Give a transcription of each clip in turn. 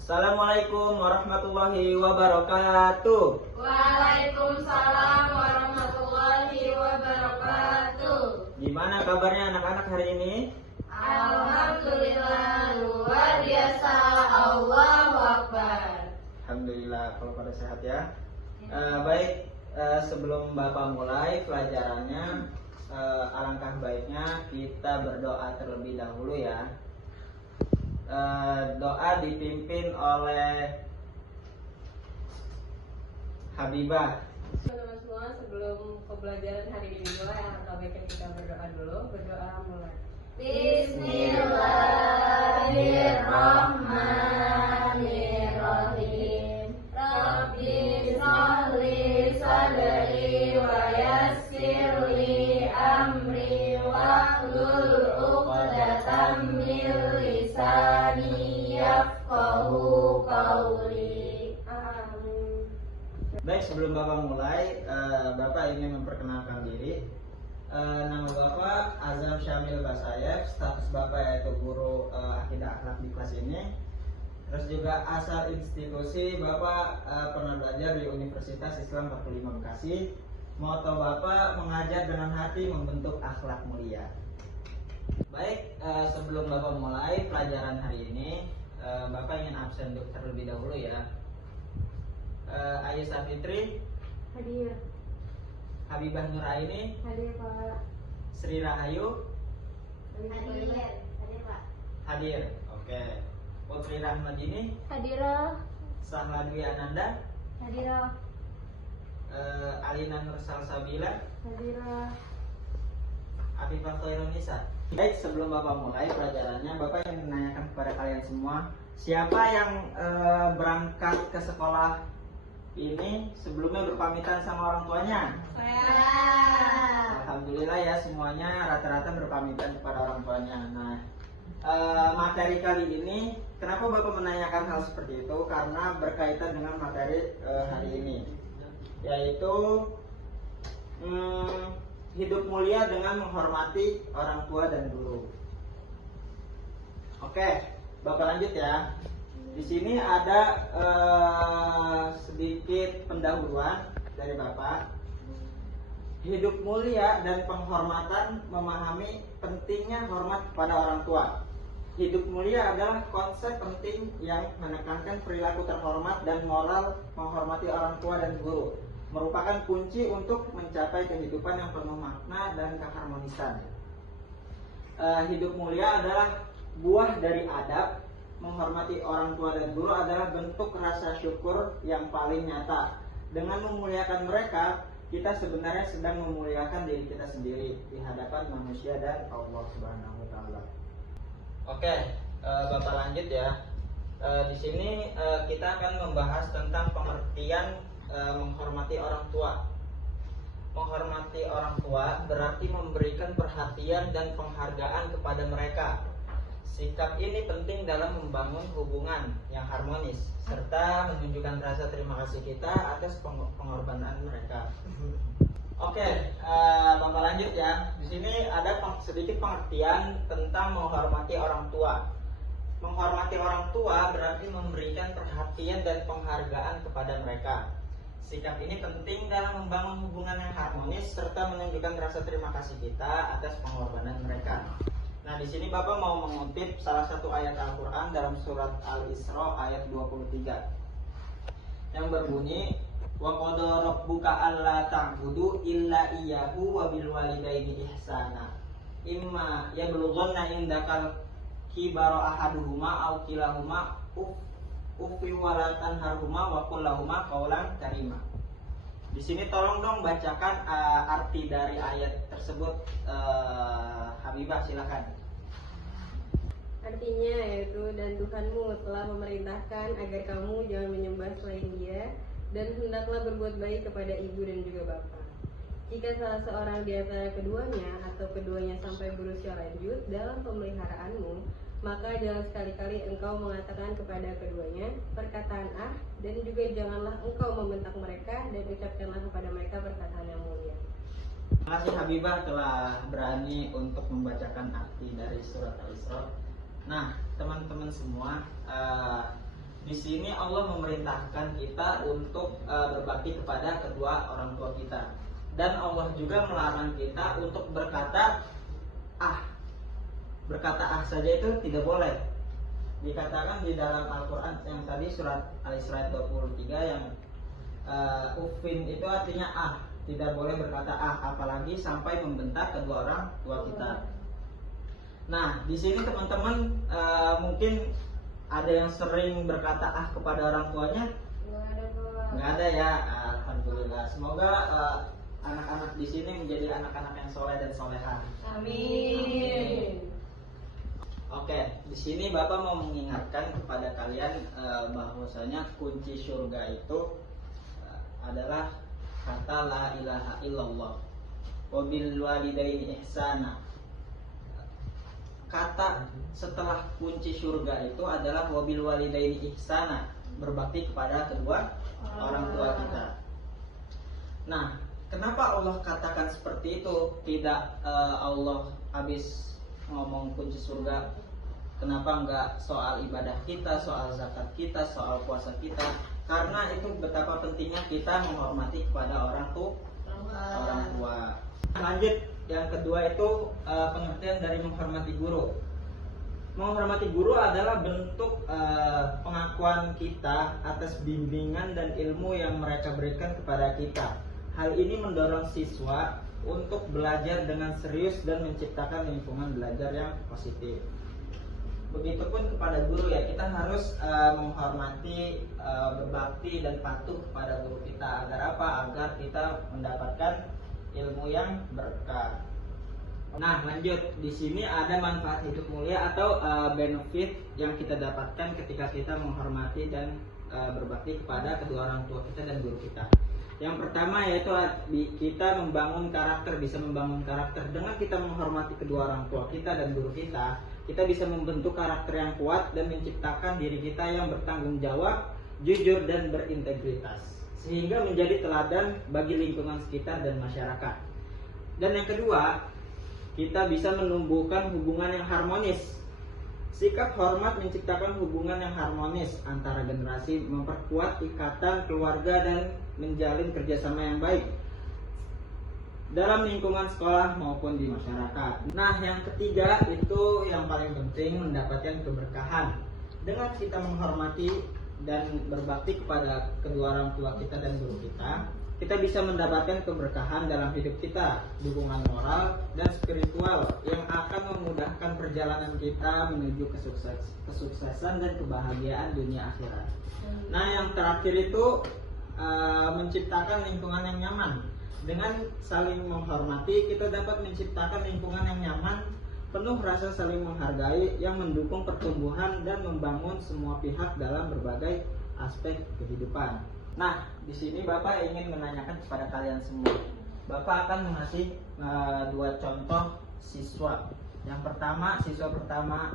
Assalamualaikum warahmatullahi wabarakatuh. Waalaikumsalam warahmatullahi wabarakatuh. Gimana kabarnya anak-anak hari ini? Alhamdulillah luar biasa. Allahu Akbar. Alhamdulillah kalau pada sehat ya. Baik, sebelum Bapak mulai pelajarannya, alangkah baiknya kita berdoa terlebih dahulu ya. Doa dipimpin oleh Habibah. Teman-teman semua, sebelum pembelajaran hari ini dimulai, alangkah baiknya kita berdoa dulu. Berdoa mulai. Bismillahirrahmanirrahim. Rabbi sholli sadri wa yassirli amri wahlul 'uqdatam min lisani yafqahu qawli. Amin. Baik, sebelum Bapak mulai, Bapak ingin memperkenalkan diri. Nama Bapak Azam Syamil Basayev, status Bapak yaitu guru akidah akhlak di kelas ini. Terus juga asal institusi Bapak pernah belajar di Universitas Islam 45 Bekasi. Moto Bapak mengajar dengan hati membentuk akhlak mulia. Baik, sebelum Bapak mulai pelajaran hari ini, Bapak ingin absen terlebih dahulu ya. Ayu Safitri, Hadir. Habibah Nuraini, Hadir Pak. Sri Rahayu, Hadir. Hadir Pak. hadir. Oke. Putri Rahmadini, Hadirah. Sahla Dwi Ananda, Hadirah. Alina Nursal Sabila, Hadirah. Afifah Khairunisa. Baik, sebelum Bapak mulai pelajarannya, Bapak ingin menanyakan kepada kalian semua, siapa yang berangkat ke sekolah ini sebelumnya berpamitan sama orang tuanya? Alhamdulillah ya, semuanya rata-rata berpamitan kepada orang tuanya. Nah, materi kali ini, kenapa Bapak menanyakan hal seperti itu? Karena berkaitan dengan materi hari ini, yaitu hidup mulia dengan menghormati orang tua dan guru. Oke, Bapak lanjut ya. Di sini ada sedikit pendahuluan dari Bapak. Hidup mulia dan penghormatan memahami pentingnya hormat kepada orang tua. Hidup mulia adalah konsep penting yang menekankan perilaku terhormat dan moral menghormati orang tua dan guru. Merupakan kunci untuk mencapai kehidupan yang penuh makna dan keharmonisan. Hidup mulia adalah buah dari adab. Menghormati orang tua dan guru adalah bentuk rasa syukur yang paling nyata. Dengan memuliakan mereka, kita sebenarnya sedang memuliakan diri kita sendiri di hadapan manusia dan Allah Subhanahu wa taala. Oke, Bapak lanjut ya. Di sini kita akan membahas tentang pengertian menghormati orang tua. Menghormati orang tua berarti memberikan perhatian dan penghargaan kepada mereka. Sikap ini penting dalam membangun hubungan yang harmonis serta menunjukkan rasa terima kasih kita atas pengorbanan mereka. Oke, Bapak lanjut ya. Di sini ada sedikit pengertian tentang menghormati orang tua. Menghormati orang tua berarti memberikan perhatian dan penghargaan kepada mereka. Sikap ini penting dalam membangun hubungan yang harmonis serta menunjukkan rasa terima kasih kita atas pengorbanan mereka. Nah, di sini Bapak mau mengutip salah satu ayat Al-Qur'an dalam surat Al-Isra ayat 23 yang berbunyi, wa qada rabbuka alla ta'budu illa iyyahu wa bil walidaini ihsana. Imma yablughanna indakal kibara ahaduhuma aw kilahuma ufi walatan harhuma wa qul lahuma qaulan karima. Di sini tolong dong bacakan arti dari ayat tersebut. Habibah silakan. Artinya yaitu, dan Tuhanmu telah memerintahkan agar kamu jangan menyembah selain Dia, dan hendaklah berbuat baik kepada ibu dan juga bapak. Jika salah seorang di antara keduanya atau keduanya sampai berusia lanjut dalam pemeliharaanmu, maka jangan sekali-kali engkau mengatakan kepada keduanya perkataan dan juga janganlah engkau membentak mereka, dan ucapkanlah kepada mereka perkataan yang mulia. Terima kasih Habibah telah berani untuk membacakan arti dari surat Al-Isra. Nah, teman-teman semua, Di sini Allah memerintahkan kita untuk berbakti kepada kedua orang tua kita. Dan Allah juga melarang kita untuk berkata ah. Berkata ah saja itu tidak boleh. Dikatakan di dalam Al-Quran yang tadi surat Al-Isra 23 yang ufin itu artinya ah, tidak boleh berkata ah, apalagi sampai membentak kedua orang tua kita. Nah, di sini teman-teman mungkin ada yang sering berkata ah kepada orang tuanya? Nggak ada ya. Alhamdulillah. Semoga anak-anak di sini menjadi anak-anak yang soleh dan soleha. Amin. Oke, di sini Bapak mau mengingatkan kepada kalian bahwasanya kunci surga itu adalah kata la ilaha illallah wa bil walidaini ihsana. Kata setelah kunci surga itu adalah wa bil walidaini ihsana, berbakti kepada kedua orang tua kita. Nah, kenapa Allah katakan seperti itu? Tidak Allah habis ngomong kunci surga, kenapa enggak soal ibadah kita, soal zakat kita, soal puasa kita? Karena itu betapa pentingnya kita menghormati kepada orang tua. Lanjut, yang kedua itu pengertian dari menghormati guru. Menghormati guru adalah bentuk pengakuan kita atas bimbingan dan ilmu yang mereka berikan kepada kita. Hal ini mendorong siswa untuk belajar dengan serius dan menciptakan lingkungan belajar yang positif. Begitupun kepada guru ya, kita harus menghormati, berbakti dan patuh kepada guru kita. Agar apa? Agar kita mendapatkan ilmu yang berkah. Nah, lanjut, di sini ada manfaat hidup mulia atau benefit yang kita dapatkan ketika kita menghormati dan berbakti kepada kedua orang tua kita dan guru kita. Yang pertama yaitu kita membangun karakter, bisa membangun karakter. Dengan kita menghormati kedua orang tua kita dan guru kita bisa membentuk karakter yang kuat dan menciptakan diri kita yang bertanggung jawab, jujur dan berintegritas, sehingga menjadi teladan bagi lingkungan sekitar dan masyarakat. Dan yang kedua, kita bisa menumbuhkan hubungan yang harmonis. Sikap hormat menciptakan hubungan yang harmonis antara generasi, memperkuat ikatan keluarga dan menjalin kerjasama yang baik dalam lingkungan sekolah maupun di masyarakat. Nah, yang ketiga itu yang paling penting, mendapatkan keberkahan. Dengan kita menghormati dan berbakti kepada kedua orang tua kita dan guru kita bisa mendapatkan keberkahan dalam hidup kita, dukungan moral dan spiritual yang akan memudahkan perjalanan kita menuju kesuksesan dan kebahagiaan dunia akhirat. Nah, yang terakhir itu menciptakan lingkungan yang nyaman. Dengan saling menghormati, kita dapat menciptakan lingkungan yang nyaman, penuh rasa saling menghargai yang mendukung pertumbuhan dan membangun semua pihak dalam berbagai aspek kehidupan. Nah, di sini Bapak ingin menanyakan kepada kalian semua. Bapak akan mengasih dua contoh siswa. Yang pertama, siswa pertama,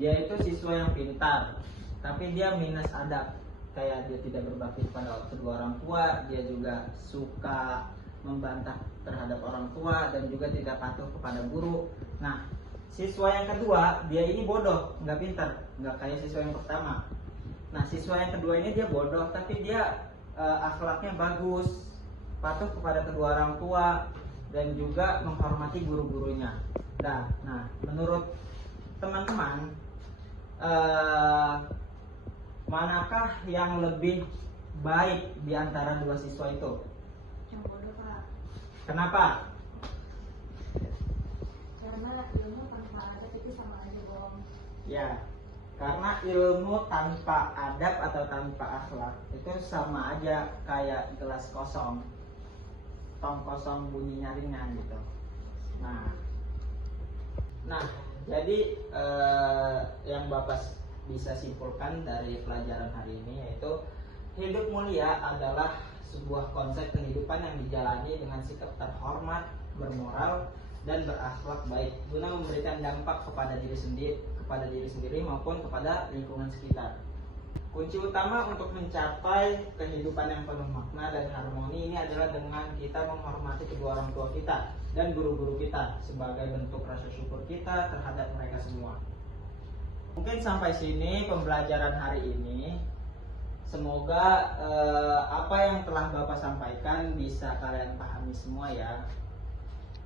dia itu siswa yang pintar, tapi dia minus adab. Kayak dia tidak berbakti kepada kedua orang tua, dia juga suka membantah terhadap orang tua dan juga tidak patuh kepada guru. Nah, siswa yang kedua, dia ini bodoh, nggak pintar, nggak kayak siswa yang pertama. Nah, siswa yang kedua ini dia bodoh, tapi dia akhlaknya bagus, patuh kepada kedua orang tua dan juga menghormati guru-gurunya. Nah, menurut teman-teman, manakah yang lebih baik di antara dua siswa itu? Yang bodoh, Pak. Kenapa? Karena ilmu tanpa adab itu sama aja bohong. Ya, karena ilmu tanpa adab atau tanpa akhlak itu sama aja kayak gelas kosong, tong kosong bunyinya ringan gitu. Nah, jadi yang Bapak bisa simpulkan dari pelajaran hari ini yaitu hidup mulia adalah sebuah konsep kehidupan yang dijalani dengan sikap terhormat, bermoral dan berakhlak baik guna memberikan dampak kepada diri sendiri maupun kepada lingkungan sekitar. Kunci utama untuk mencapai kehidupan yang penuh makna dan harmoni ini adalah dengan kita menghormati kedua orang tua kita dan guru-guru kita sebagai bentuk rasa syukur kita terhadap mereka semua. Mungkin sampai sini pembelajaran hari ini. Semoga apa yang telah Bapak sampaikan bisa kalian pahami semua ya.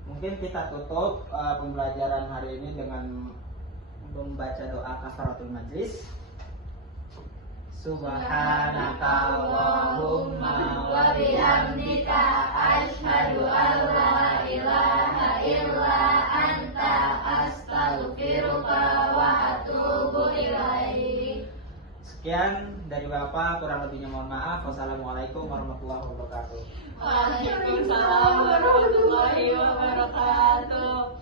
Mungkin kita tutup pembelajaran hari ini dengan membaca doa kafaratul majlis. Subhanakallahumma wa bihamdika asyhadu an la ilaha illa anta astaghfiruka wa atubu ilaik. Sekian dari Bapak, kurang lebihnya mohon maaf. Wassalamualaikum warahmatullahi wabarakatuh. Waalaikumsalam warahmatullahi wabarakatuh.